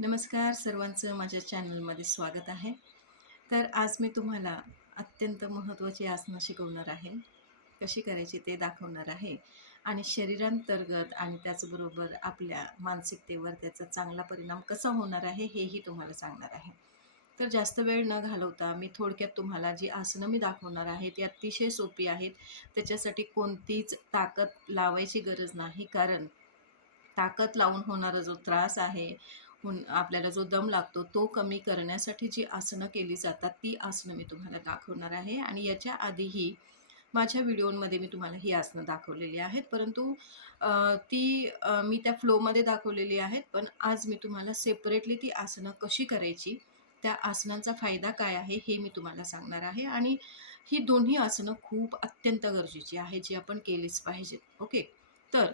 नमस्कार सर्वांचं माझ्या चॅनलमध्ये स्वागत आहे. तर आज मी तुम्हाला अत्यंत महत्त्वाची आसनं शिकवणार आहे. कशी करायची ते दाखवणार आहे आणि शरीरांतर्गत आणि त्याचबरोबर आपल्या मानसिकतेवर त्याचा चांगला परिणाम कसा होणार आहे हेही तुम्हाला सांगणार आहे. तर जास्त वेळ न घालवता मी थोडक्यात तुम्हाला जी आसनं मी दाखवणार आहे ती अतिशय सोपी आहेत. त्याच्यासाठी कोणतीच ताकद लावायची गरज नाही, कारण ताकद लावून होणारा जो त्रास आहे, आपल्याला जो दम लागतो तो कमी करण्यासाठी जी आसनं केली जातात ती आसनं मी तुम्हाला दाखवणार आहे. आणि याच्या आधीही माझ्या व्हिडिओमध्ये मी तुम्हाला ही आसनं दाखवलेली आहेत, परंतु मी त्या फ्लोमध्ये दाखवलेली आहेत. पण आज मी तुम्हाला सेपरेटली ती आसनं कशी करायची, त्या आसनांचा फायदा काय आहे हे मी तुम्हाला सांगणार आहे. आणि ही दोन्ही आसनं खूप अत्यंत गरजेची आहे, जी आपण केलीच पाहिजेत. ओके. तर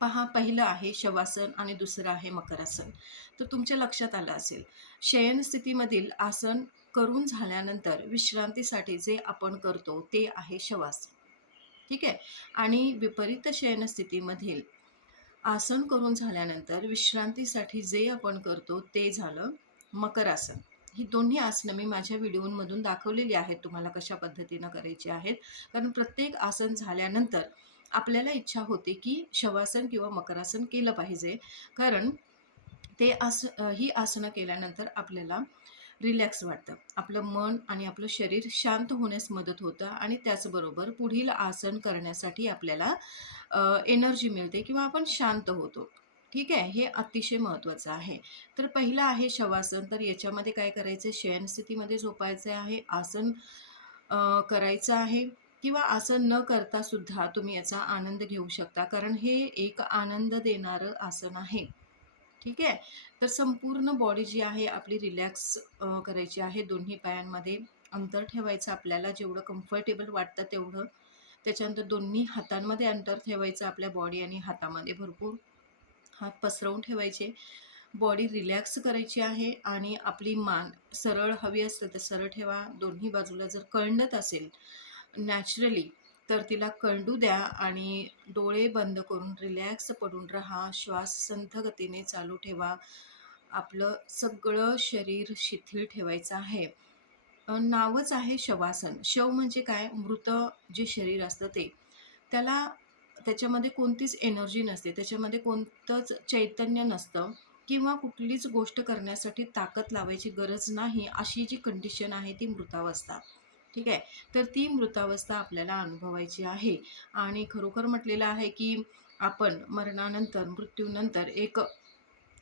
पहा, पहिलं आहे शवासन आणि दुसरं आहे मकरासन. तर तुमच्या लक्षात आलं असेल, शयन स्थितीमधील आसन करून झाल्यानंतर विश्रांतीसाठी जे आपण करतो ते आहे शवासन. ठीक आहे. आणि विपरीत शयन स्थितीमधील आसन करून झाल्यानंतर विश्रांतीसाठी जे आपण करतो ते झालं मकरासन. ही दोन्ही आसनं मी माझ्या व्हिडिओमधून दाखवलेली आहेत तुम्हाला कशा पद्धतीनं करायची आहेत. कारण प्रत्येक आसन झाल्यानंतर आपल्याला इच्छा होते की शवासन किंवा मकरासन केलं पाहिजे. कारण ही आसनं केल्यानंतर आपल्याला रिलॅक्स वाटतं. आपलं मन आणि आपलं शरीर शांत होण्यास मदत होतं आणि त्याचबरोबर पुढील आसन करण्यासाठी आपल्याला एनर्जी मिळते किंवा आपण शांत होतो. ठीक आहे. हे अतिशय महत्त्वाचं आहे. तर पहिलं आहे शवासन. तर याच्यामध्ये काय करायचं, शयनस्थितीमध्ये झोपायचं आहे, आसन करायचं आहे किंवा आसन न करता सुद्धा तुम्ही याचा आनंद घेऊ शकता. कारण हे एक आनंद देणारं आसन आहे. ठीक आहे. तर संपूर्ण बॉडी जी आहे आपली रिलॅक्स करायची आहे. दोन्ही पायांमध्ये अंतर ठेवायचं आपल्याला जेवढं कम्फर्टेबल वाटतं तेवढं. त्याच्यानंतर दोन्ही हातांमध्ये अंतर ठेवायचं आपल्या बॉडी आणि हातामध्ये भरपूर. हात पसरवून ठेवायचे. बॉडी रिलॅक्स करायची आहे आणि आपली मान सरळ हवी असेल तर सरळ ठेवा. दोन्ही बाजूला जर कळंडत असेल नॅचरली तर तिला कळंडू द्या आणि डोळे बंद करून रिलॅक्स पडून राहा. श्वास संथ गतीने चालू ठेवा. आपलं सगळं शरीर शिथिल ठेवायचं आहे. नावच आहे शवासन. शव म्हणजे काय? मृत जे शरीर असतं ते. त्याला त्याच्यामध्ये कोणतीच एनर्जी नसते. त्याच्यामध्ये कोणतंच चैतन्य नसतं किंवा कुठलीच गोष्ट करण्यासाठी ताकद लावायची गरज नाही. अशी जी कंडिशन आहे ती मृतावस्था. ठीक आहे. तर ती मृतावस्था आपल्याला अनुभवायची आहे. आणि खरोखर म्हटलेलं आहे, की आपण मरणानंतर, मृत्यूनंतर एक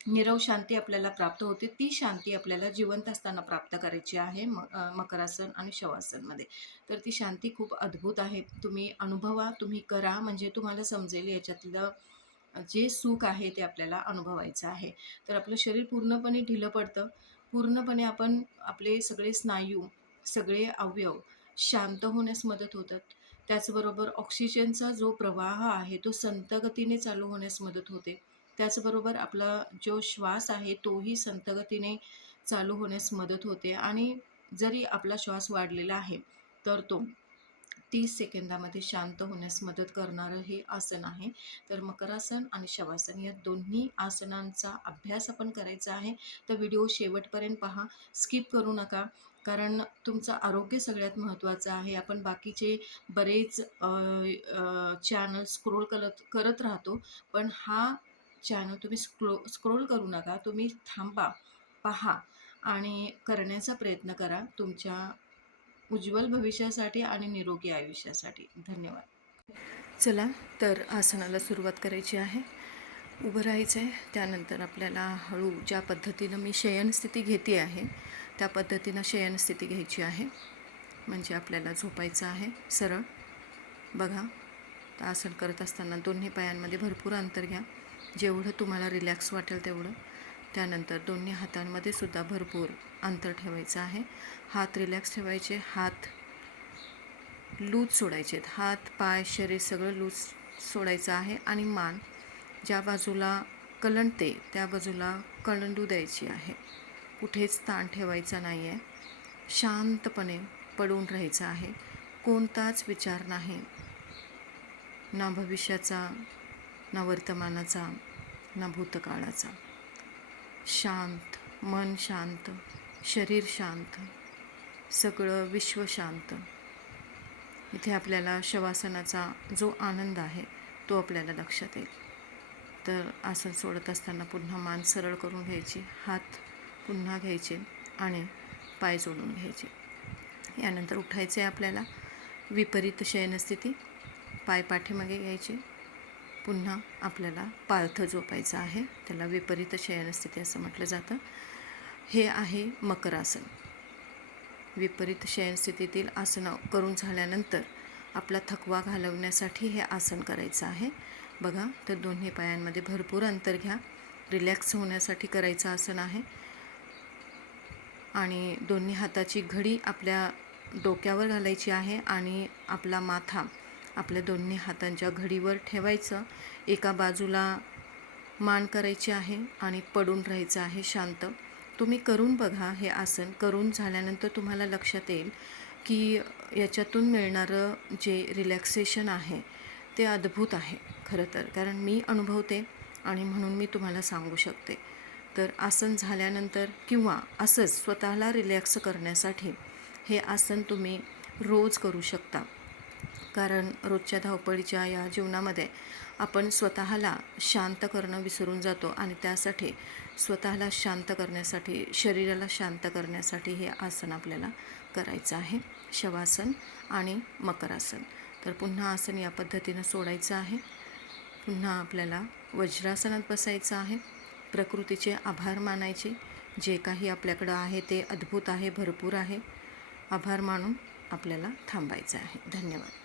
नीरव शांती आपल्याला प्राप्त होते. ती शांती आपल्याला जिवंत असताना प्राप्त करायची आहे मकरासन आणि शवासनमध्ये. तर ती शांती खूप अद्भुत आहे. तुम्ही अनुभवा, तुम्ही करा, म्हणजे तुम्हाला समजेल याच्यातलं जे सुख आहे ते आपल्याला अनुभवायचं आहे. तर आपलं शरीर पूर्णपणे ढिलं पडतं. पूर्णपणे आपण आपले सगळे स्नायू, सगळे अवयव शांत होण्यास मदत होतात. त्याचबरोबर ऑक्सिजनचा जो प्रवाह आहे तो संथ गतीने चालू होण्यास मदत होते. त्याचबरोबर आपला जो श्वास आहे तोही संथ गतीने चालू होण्यास मदत होते. आणि जरी आपला श्वास वाढलेला आहे तर तो 30 सेकंदामध्ये शांत होण्यास मदत करणारं हे आसन आहे. तर मकरासन आणि शवासन या दोन्ही आसनांचा अभ्यास आपण करायचा आहे. तर व्हिडिओ शेवटपर्यंत पहा, स्किप करू नका. कारण तुमचं आरोग्य सगळ्यात महत्त्वाचं आहे. आपण बाकीचे बरेच चॅनल स्क्रोल करत करत राहतो, पण हा चॅनल तुम्ही स्क्रोल करू नका. तुम्ही थांबा, पहा आणि करण्याचा प्रयत्न करा तुमच्या उज्ज्वल भविष्यासाठी आणि निरोगी आयुष्यासाठी. धन्यवाद. चला, तर आसनाला सुरुवात करायची आहे. उभं राहायचं आहे. त्यानंतर आपल्याला हळू ज्या पद्धतीनं मी शयनस्थिती घेते आहे त्या पद्धतीनं शयनस्थिती घ्यायची आहे. म्हणजे आपल्याला झोपायचं आहे सरळ. बघा, तर आसन करत असताना दोन्ही पायांमध्ये भरपूर अंतर घ्या, जेवढं तुम्हाला रिलॅक्स वाटेल तेवढं. त्यानंतर दोन्ही हातांमध्ये सुद्धा भरपूर अंतर ठेवायचं आहे. हात रिलॅक्स ठेवायचे, हात लूज सोडायचे, हात पाय शरीर सगळं लूज सोडायचं आहे. आणि मान ज्या बाजूला कलंडते त्या बाजूला कलंडू द्यायची आहे. कुठेच ताण ठेवायचा नाही आहे. शांतपणे पडून राहायचं आहे. कोणताच विचार नाही, ना भविष्याचा, ना वर्तमानाचा, ना भूतकाळाचा. शांत, मन शांत, शरीर शांत, सगळं विश्व शांत. इथे आपल्याला शवासनाचा जो आनंद आहे तो आपल्याला लक्षात येईल. तर आसन सोडत असताना पुन्हा मान सरळ करून घ्यायची, हात पुन्हा घ्यायचे आणि पाय जोडून घ्यायचे. यानंतर उठायचे आपल्याला. विपरीत शयनस्थिती, पाय पाठीमागे घ्यायचे. पुन्हा आपल्याला पालथं झोपायचं आहे, त्याला विपरीत शयनस्थिती असं म्हटलं जातं. हे आहे मकरासन. विपरीत शयनस्थितीतील आसन करून झाल्यानंतर आपला थकवा घालवण्यासाठी हे आसन करायचं आहे. बघा, तर दोन्ही पायांमध्ये भरपूर अंतर घ्या. रिलॅक्स होण्यासाठी करायचं आसन आहे. आणि दोन्ही हाताची घडी आपल्या डोक्यावर घालायची आहे आणि आपला माथा आपल्या दोन्ही हातांच्या घडीवर ठेवायचं. एका बाजूला मान करायची आहे आणि पडून राहायचं आहे शांत. तुम्ही करून बघा. हे आसन करून झाल्यानंतर तुम्हाला लक्षात येईल की याच्यातून मिळणारं जे रिलॅक्सेशन आहे ते अद्भुत आहे खरं तर. कारण मी अनुभवते आणि म्हणून मी तुम्हाला सांगू शकते. तर आसन झाल्यानंतर किंवा असंच स्वतःला रिलॅक्स करण्यासाठी हे आसन तुम्ही रोज करू शकता. कारण रोजच्या धावपळीच्या या जीवनामध्ये आपण स्वतःला शांत करणं विसरून जातो आणि त्यासाठी स्वतःला शांत करण्यासाठी, शरीराला शांत करण्यासाठी हे आसन आपल्याला करायचं आहे, शवासन आणि मकरासन. तर पुन्हा आसन या पद्धतीनं सोडायचं आहे. पुन्हा आपल्याला वज्रासनात बसायचं आहे. प्रकृतीचे आभार मानायचे. जे काही आपल्याकडं आहे ते अद्भुत आहे, भरपूर आहे. आभार मानून आपल्याला थांबायचं आहे. धन्यवाद.